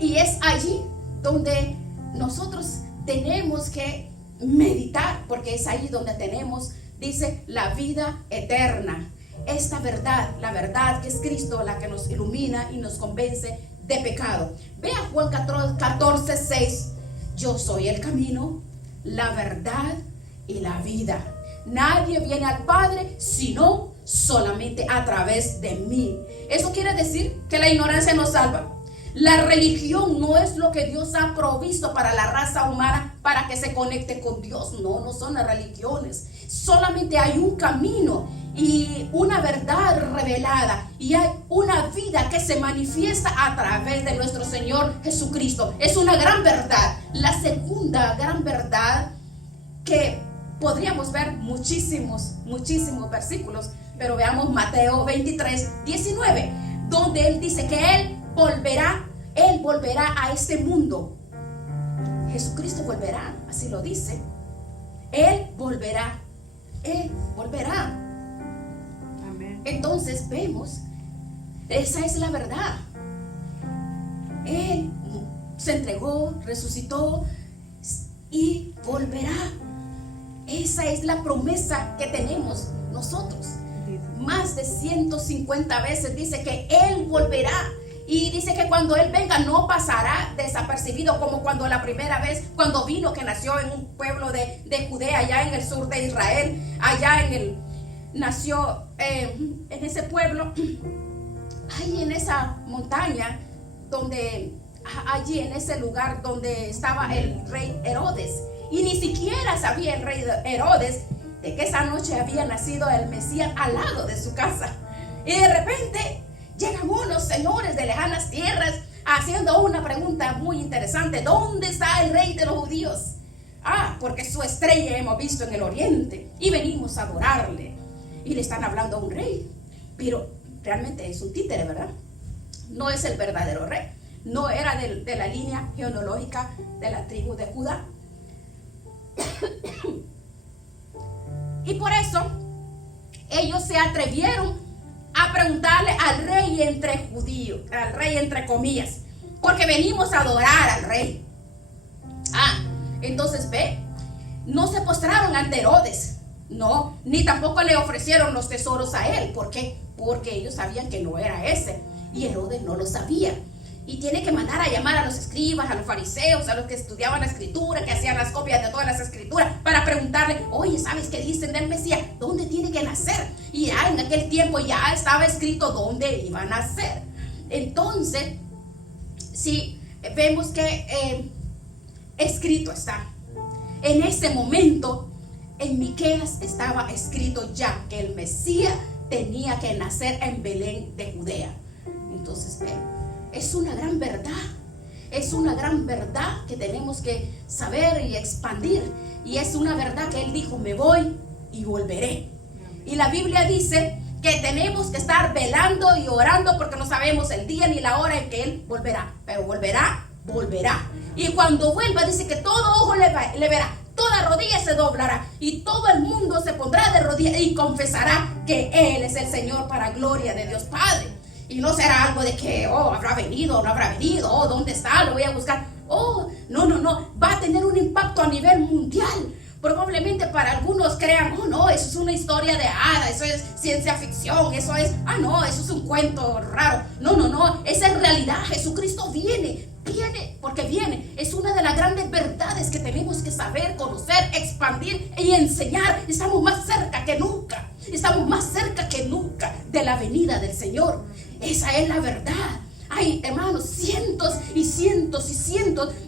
Y es allí donde nosotros tenemos que meditar, porque es allí donde tenemos, dice, la vida eterna. Esta verdad, la verdad que es Cristo, la que nos ilumina y nos convence de pecado. Vea Juan 14:6. Yo soy el camino, la verdad y la vida. Nadie viene al Padre sino solamente a través de mí. Eso quiere decir que la ignorancia nos salva. La religión no es lo que Dios ha provisto para la raza humana para que se conecte con Dios. No son las religiones. Solamente hay un camino y una verdad revelada, y hay una vida que se manifiesta a través de nuestro Señor Jesucristo. Es una gran verdad. La segunda gran verdad, que podríamos ver muchísimos versículos, pero veamos Mateo 23:19, donde Él dice que Él volverá a este mundo. Jesucristo volverá, así lo dice. Él volverá. Amén. Entonces vemos, esa es la verdad. Él se entregó, resucitó y volverá. Esa es la promesa que tenemos nosotros. Más de 150 veces dice que Él volverá. Y dice que cuando Él venga no pasará desapercibido, como cuando la primera vez, cuando vino, que nació en un pueblo de Judea, allá en el sur de Israel, nació en ese pueblo, ahí en esa montaña, allí en ese lugar donde estaba el rey Herodes. Y ni siquiera sabía el rey Herodes de que esa noche había nacido el Mesías al lado de su casa. Y de repente llegan unos señores de lejanas tierras haciendo una pregunta muy interesante: ¿dónde está el rey de los judíos? Porque su estrella hemos visto en el oriente y venimos a adorarle. Y le están hablando a un rey, pero realmente es un títere, ¿verdad? No es el verdadero rey. No era de la línea genealógica de la tribu de Judá. Y por eso ellos se atrevieron a preguntarle al rey entre comillas, porque venimos a adorar al rey. Entonces no se postraron ante Herodes, no, ni tampoco le ofrecieron los tesoros a él. ¿Por qué? Porque ellos sabían que no era ese, y Herodes no lo sabía. Y tiene que mandar a llamar a los escribas, a los fariseos, a los que estudiaban la escritura, que hacían las copias de todas las escrituras, para preguntarle: oye, ¿sabes qué dicen del Mesías? ¿Dónde tiene que nacer? Y en aquel tiempo ya estaba escrito dónde iba a nacer. Entonces, sí, vemos que escrito está. En ese momento, en Miqueas estaba escrito ya que el Mesías tenía que nacer en Belén de Judea. Entonces, es una gran verdad. Es una gran verdad que tenemos que saber y expandir. Y es una verdad que Él dijo: me voy y volveré. Y la Biblia dice que tenemos que estar velando y orando porque no sabemos el día ni la hora en que Él volverá. Pero volverá. Y cuando vuelva dice que todo ojo le verá, toda rodilla se doblará y todo el mundo se pondrá de rodillas y confesará que Él es el Señor para gloria de Dios Padre. Y no será algo de que, habrá venido, no habrá venido, ¿dónde está? Lo voy a buscar. No, va a tener un impacto a nivel mundial. Probablemente para algunos crean, no, eso es una historia de hadas, eso es ciencia ficción, eso es un cuento raro. No, esa es realidad. Jesucristo viene porque viene. Es una de las grandes verdades que tenemos que saber, conocer, expandir y enseñar. Estamos más cerca que nunca de la venida del Señor. Esa es la verdad. Hay, hermanos, cientos y cientos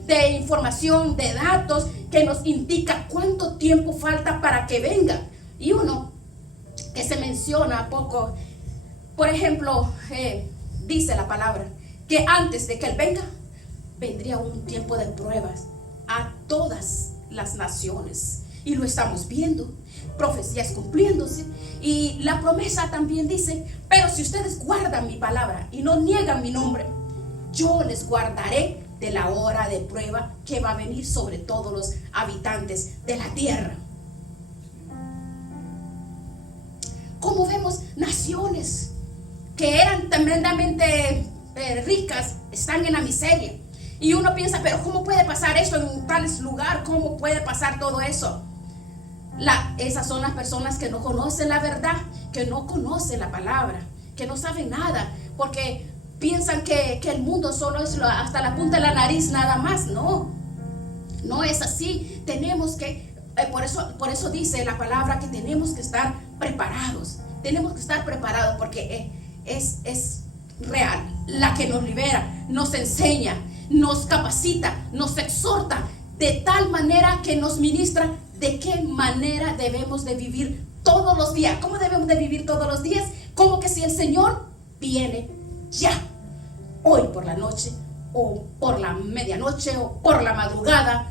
de información, de datos que nos indica cuánto tiempo falta para que venga. Y uno que se menciona poco, por ejemplo, dice la palabra que antes de que Él venga, vendría un tiempo de pruebas a todas las naciones. Y lo estamos viendo, profecías cumpliéndose. Y la promesa también dice, pero si ustedes guardan mi palabra y no niegan mi nombre, yo les guardaré de la hora de prueba que va a venir sobre todos los habitantes de la tierra. Como vemos, naciones que eran tremendamente ricas están en la miseria. Y uno piensa, pero ¿cómo puede pasar eso en tal lugar? ¿Cómo puede pasar todo eso? Esas son las personas que no conocen la verdad, que no conocen la palabra, que no saben nada, porque piensan que el mundo solo es hasta la punta de la nariz nada más. No es así. Tenemos que, por eso dice la palabra que tenemos que estar preparados. Tenemos que estar preparados porque es real. La que nos libera, nos enseña, nos capacita, nos exhorta de tal manera que nos ministra de qué manera debemos de vivir todos los días. ¿Cómo debemos de vivir todos los días? Como que si el Señor viene ya, hoy por la noche, o por la medianoche, o por la madrugada,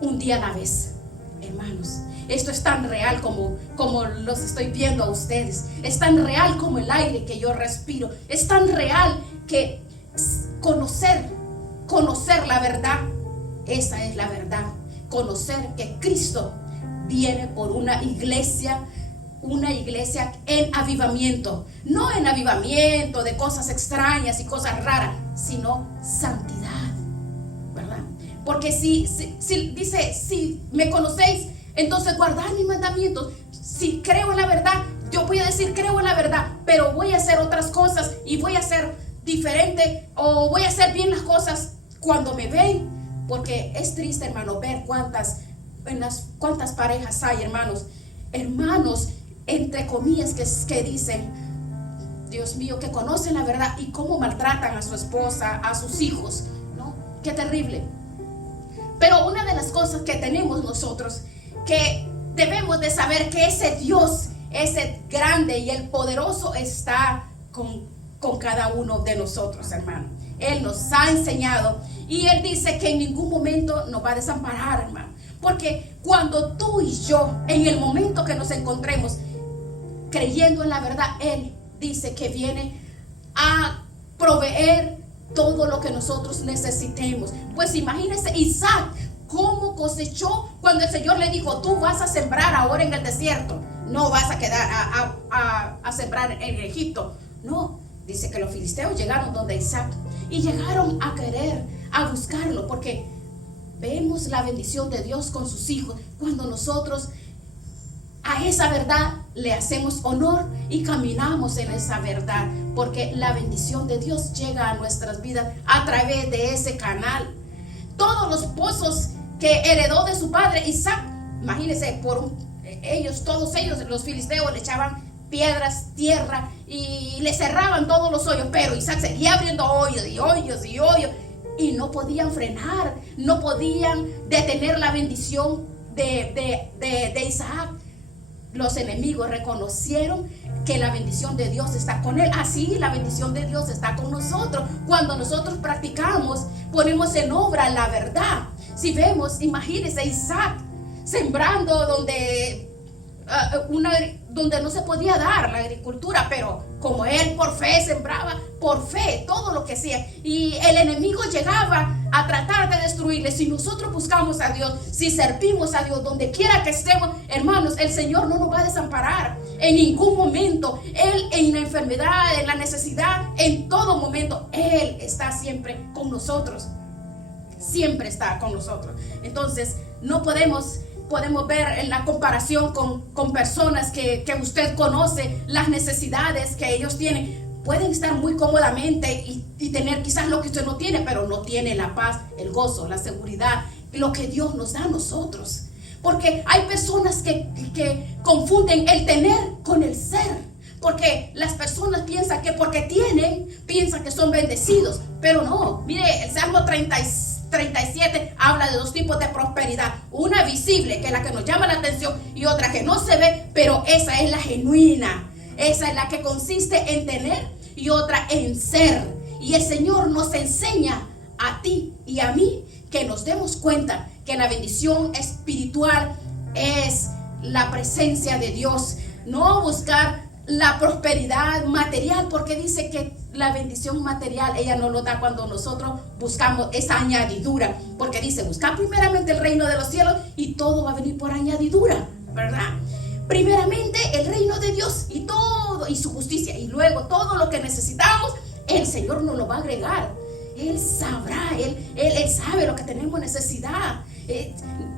un día a la vez. Hermanos, esto es tan real como los estoy viendo a ustedes. Es tan real como el aire que yo respiro. Es tan real que conocer la verdad, esa es la verdad. Conocer que Cristo viene por una iglesia en avivamiento. No en avivamiento de cosas extrañas y cosas raras, sino santidad, ¿verdad? Porque si dice, si me conocéis, entonces guardad mis mandamientos. Si creo en la verdad, yo voy a decir creo en la verdad, pero voy a hacer otras cosas y voy a hacer diferente, o voy a hacer bien las cosas cuando me ven. Porque es triste, hermano, ver cuántas parejas hay, hermanos, entre comillas, que dicen, Dios mío, que conocen la verdad y cómo maltratan a su esposa, a sus hijos, ¿no? Qué terrible. Pero una de las cosas que tenemos nosotros, que debemos de saber, que ese Dios, ese grande y el poderoso, está con cada uno de nosotros, hermano. Él nos ha enseñado y Él dice que en ningún momento nos va a desamparar, hermano. Porque cuando tú y yo, en el momento que nos encontremos creyendo en la verdad, Él dice que viene a proveer todo lo que nosotros necesitemos. Pues imagínense Isaac, cómo cosechó cuando el Señor le dijo, tú vas a sembrar ahora en el desierto, no vas a quedar a sembrar en Egipto. No, dice que los filisteos llegaron donde Isaac y llegaron a querer, a buscarlo, porque vemos la bendición de Dios con sus hijos cuando nosotros a esa verdad le hacemos honor y caminamos en esa verdad, porque la bendición de Dios llega a nuestras vidas a través de ese canal. Todos los pozos que heredó de su padre Isaac, imagínense, todos ellos, los filisteos, le echaban piedras, tierra y le cerraban todos los hoyos, pero Isaac seguía abriendo hoyos y hoyos y hoyos y no podían frenar, no podían detener la bendición de Isaac. Los enemigos reconocieron que la bendición de Dios está con él. Así la bendición de Dios está con nosotros. Cuando nosotros practicamos, ponemos en obra la verdad. Si vemos, imagínense Isaac sembrando donde donde no se podía dar la agricultura, pero como él por fe sembraba, por fe todo lo que hacía, y el enemigo llegaba a tratar de destruirle. Si nosotros buscamos a Dios, si servimos a Dios donde quiera que estemos, hermanos, el Señor no nos va a desamparar en ningún momento. Él, en la enfermedad, en la necesidad, en todo momento, Él está siempre con nosotros, siempre está con nosotros. Entonces no podemos ver en la comparación con personas que usted conoce las necesidades que ellos tienen. Pueden estar muy cómodamente y tener quizás lo que usted no tiene, pero no tiene la paz, el gozo, la seguridad, lo que Dios nos da a nosotros. Porque hay personas que confunden el tener con el ser. Porque las personas piensan que porque tienen, piensan que son bendecidos, pero no. Mire, el Salmo 37 habla de dos tipos de prosperidad: una visible, que es la que nos llama la atención, y otra que no se ve, pero esa es la genuina, esa es la que consiste en tener, y otra en ser. Y el Señor nos enseña a ti y a mí que nos demos cuenta que la bendición espiritual es la presencia de Dios, no buscar la prosperidad material, porque dice que la bendición material ella no lo da cuando nosotros buscamos esa añadidura, porque dice: buscar primeramente el reino de los cielos y todo va a venir por añadidura, ¿verdad? Primeramente el reino de Dios y todo, y su justicia, y luego todo lo que necesitamos el Señor nos lo va a agregar. Él sabrá, Él sabe lo que tenemos necesidad.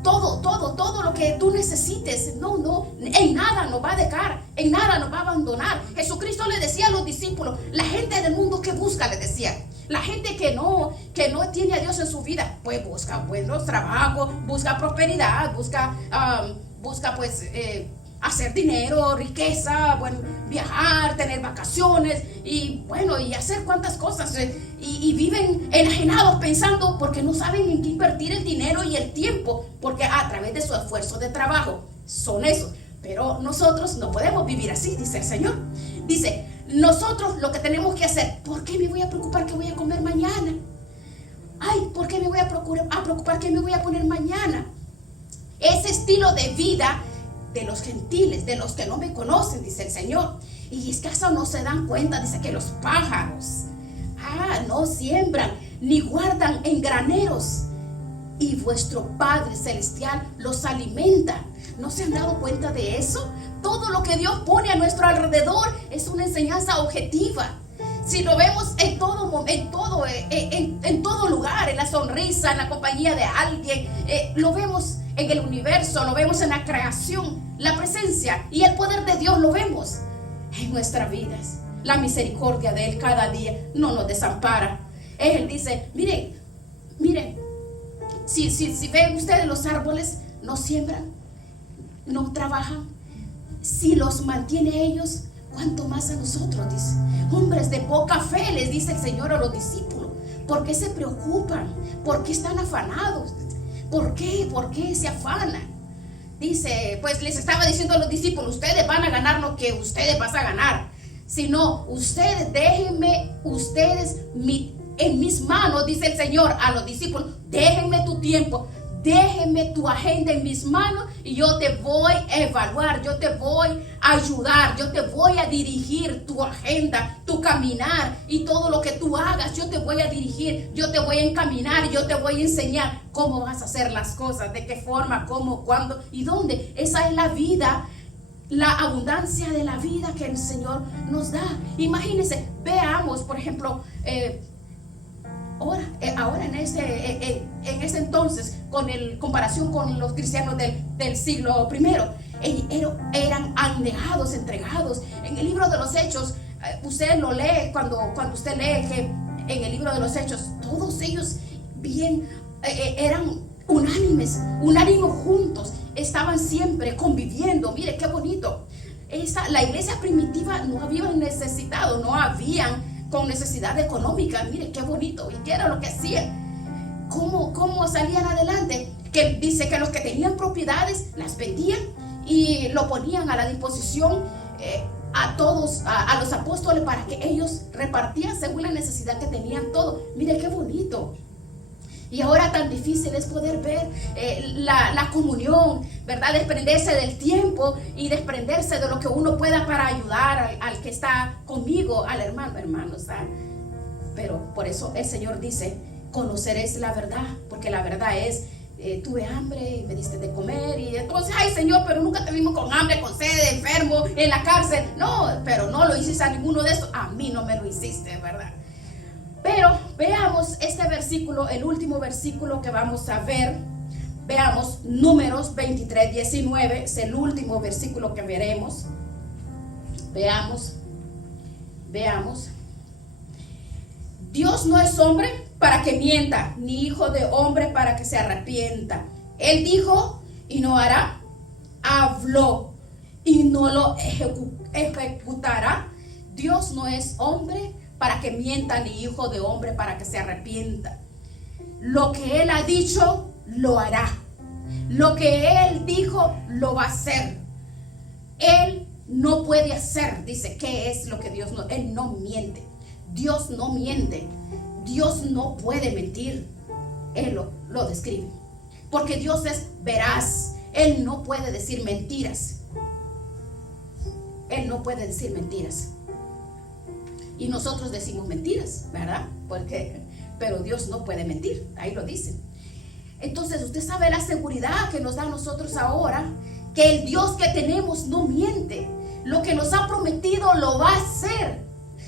Todo lo que tú necesites, no, en nada nos va a dejar, en nada nos va a abandonar. Jesucristo le decía a los discípulos: la gente del mundo que busca, le decía, la gente que no tiene a Dios en su vida, pues busca buenos trabajos, busca prosperidad, busca pues hacer dinero, riqueza, bueno, viajar, tener vacaciones y bueno, y hacer cuantas cosas, y viven enajenados pensando, porque no saben en qué invertir el dinero y el tiempo, porque a través de su esfuerzo de trabajo son esos. Pero nosotros no podemos vivir así, dice el Señor. Dice: nosotros lo que tenemos que hacer, ¿por qué me voy a preocupar qué voy a comer mañana? Ay, ¿por qué me voy a preocupar qué me voy a poner mañana? Ese estilo de vida de los gentiles, de los que no me conocen, dice el Señor. Y es que acaso no se dan cuenta, dice, que los pájaros no siembran ni guardan en graneros, y vuestro Padre Celestial los alimenta. ¿No se han dado cuenta de eso? Todo lo que Dios pone a nuestro alrededor es una enseñanza objetiva. Si lo vemos en todo lugar, en la sonrisa, en la compañía de alguien, lo vemos en el universo, lo vemos en la creación, la presencia y el poder de Dios lo vemos en nuestras vidas. La misericordia de Él cada día no nos desampara. Él dice: miren, si ven ustedes los árboles, no siembran, no trabajan, si los mantiene ellos, ¿cuánto más a nosotros? Dice. Hombres de poca fe, les dice el Señor a los discípulos. ¿Por qué se preocupan? ¿Por qué están afanados? ¿Por qué se afanan? Dice, pues les estaba diciendo a los discípulos: ustedes van a ganar lo que ustedes van a ganar. Si no, ustedes, déjenme en mis manos, dice el Señor a los discípulos: déjenme tu tiempo, déjenme tu agenda en mis manos, y yo te voy a evaluar, yo te voy a ayudar, yo te voy a dirigir tu agenda, tu caminar, y todo lo que tú hagas, yo te voy a dirigir, yo te voy a encaminar, yo te voy a enseñar cómo vas a hacer las cosas, de qué forma, cómo, cuándo y dónde. Esa es la vida, la abundancia de la vida que el Señor nos da. Imagínense, veamos, por ejemplo, ahora en ese entonces, comparación con los cristianos del siglo I, eran abnegados, entregados. En el libro de los Hechos, usted lo lee cuando usted lee que en el libro de los Hechos todos ellos eran unánimes juntos, estaban siempre conviviendo. Mire qué bonito. La iglesia primitiva no habían necesitado, no habían con necesidad económica. Mire qué bonito. ¿Y qué era lo que hacían? ¿Cómo salían adelante? Que dice que los que tenían propiedades las vendían y lo ponían a la disposición a todos, a los apóstoles, para que ellos repartieran según la necesidad que tenían todo. Mire qué bonito. Y ahora tan difícil es poder ver la comunión, ¿verdad? Desprenderse del tiempo y desprenderse de lo que uno pueda para ayudar al que está conmigo, al hermano, ¿sabes? Pero por eso el Señor dice, conoceréis la verdad, porque la verdad es, tuve hambre y me diste de comer, y entonces, ay Señor, pero nunca te vimos con hambre, con sed, enfermo, en la cárcel. No, pero no lo hiciste a ninguno de estos, a mí no me lo hiciste, ¿verdad? Pero veamos este versículo, el último versículo que vamos a ver. Veamos Números 23:19, es el último versículo que veremos. Veamos. Dios no es hombre para que mienta, ni hijo de hombre para que se arrepienta. Él dijo y no hará, habló y no lo ejecutará. Dios no es hombre para que mienta, ni hijo de hombre para que se arrepienta. Lo que Él ha dicho, lo hará. Lo que Él dijo, lo va a hacer. Él no puede hacer, dice, ¿qué es lo que Dios no? Él no miente. Dios no miente. Dios no puede mentir. Él lo describe. Porque Dios es veraz. Él no puede decir mentiras. Él no puede decir mentiras. Y nosotros decimos mentiras, ¿verdad? Pero Dios no puede mentir. Ahí lo dice. Entonces usted sabe la seguridad que nos da a nosotros ahora, que el Dios que tenemos no miente. Lo que nos ha prometido lo va a hacer.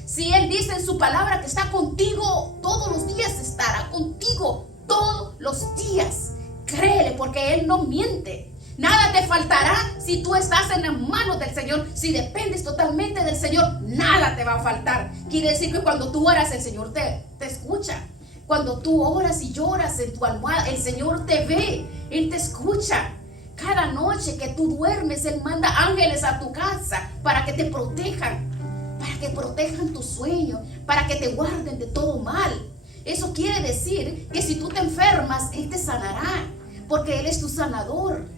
Si Él dice en su palabra que está contigo todos los días, estará contigo todos los días. Créele, porque Él no miente. Nada te faltará si tú estás en las manos del Señor. Si dependes totalmente del Señor, nada te va a faltar. Quiere decir que cuando tú oras, el Señor te escucha. Cuando tú oras y lloras en tu almohada, el Señor te ve, Él te escucha. Cada noche que tú duermes, Él manda ángeles a tu casa para que te protejan, para que protejan tu sueño, para que te guarden de todo mal. Eso quiere decir que si tú te enfermas, Él te sanará, porque Él es tu sanador.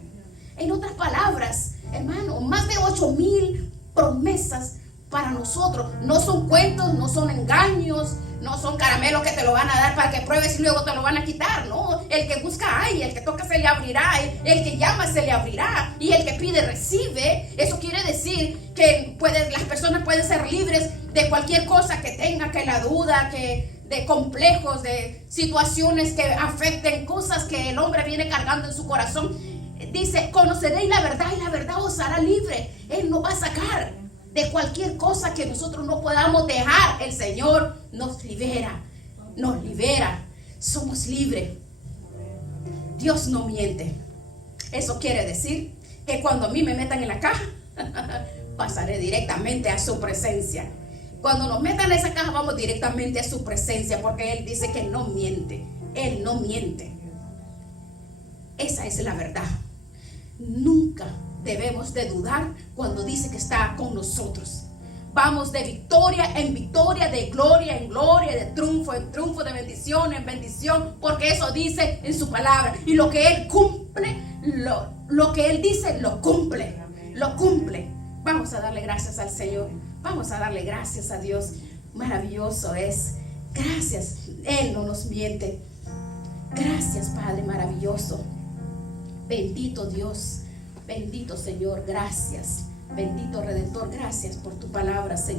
En otras palabras, hermano, más de 8,000 promesas para nosotros. No son cuentos, no son engaños, no son caramelos que te lo van a dar para que pruebes y luego te lo van a quitar. No, el que busca hay, el que toca se le abrirá, el que llama se le abrirá, y el que pide recibe. Eso quiere decir que las personas pueden ser libres de cualquier cosa que tenga, que la duda, de complejos, de situaciones que afecten, cosas que el hombre viene cargando en su corazón. Dice, conoceréis la verdad y la verdad os hará libre. Él nos va a sacar de cualquier cosa que nosotros no podamos dejar. El Señor nos libera, somos libres. Dios no miente. Eso quiere decir que cuando a mí me metan en la caja, pasaré directamente a su presencia. Cuando nos metan en esa caja, vamos directamente a su presencia, porque Él dice que no miente. Él no miente. Esa es la verdad. Nunca debemos de dudar cuando dice que está con nosotros. Vamos de victoria en victoria, de gloria en gloria, de triunfo en triunfo, de bendición en bendición, porque eso dice en su palabra. Y lo que Él cumple, lo que Él dice, lo cumple. Vamos a darle gracias al Señor. Vamos a darle gracias a Dios. Maravilloso es. Gracias. Él no nos miente. Gracias, Padre maravilloso. Bendito Dios, bendito Señor, gracias. Bendito Redentor, gracias por tu palabra, Señor.